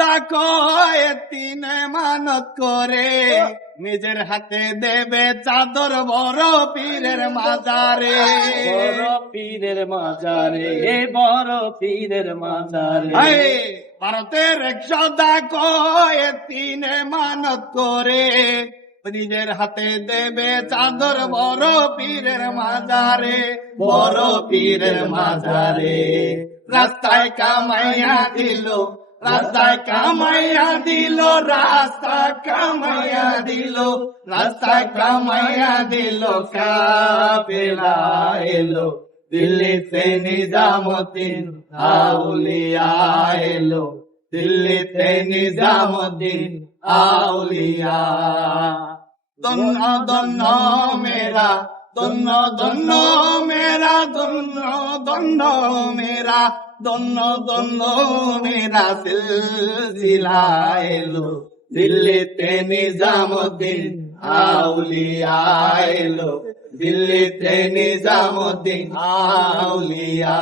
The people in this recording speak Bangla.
দেখো তিন মানত করে নিজের হাতে দেবে চাদর বড় পীরের মাজারে, বড় পীরের মাজারে, বড় পীরের মাজারে। ভারতের 100 দেখো তিন মানত করে নিজের হাতে দেবে চাদর বড় পীরের মাজারে, বড় পীরের মাজারে। রাস্তায় কামাইয়া দিল, রাস্তায় কামাইয়া দিল, রাস্তা কামাইয়া দিল, রাস্তায় কামাইয়া দিল, কাফেলা এলো দিল্লিতে নিজামুদ্দিন আউলিয়া এলো, দিল্লিতে নিজামুদ্দিন আউলিয়া। দন্ন দন্ন মেরা, দন্ন দন্ন মেরা, দন্ন দন্ন মেরা, দন্ন দন্ন মেরা সিলসিলা এলো, দিল্লিতে নিজামুদ্দিন আউলিয়া এলো, দিল্লিতে নিজামুদ্দিন আউলিয়া।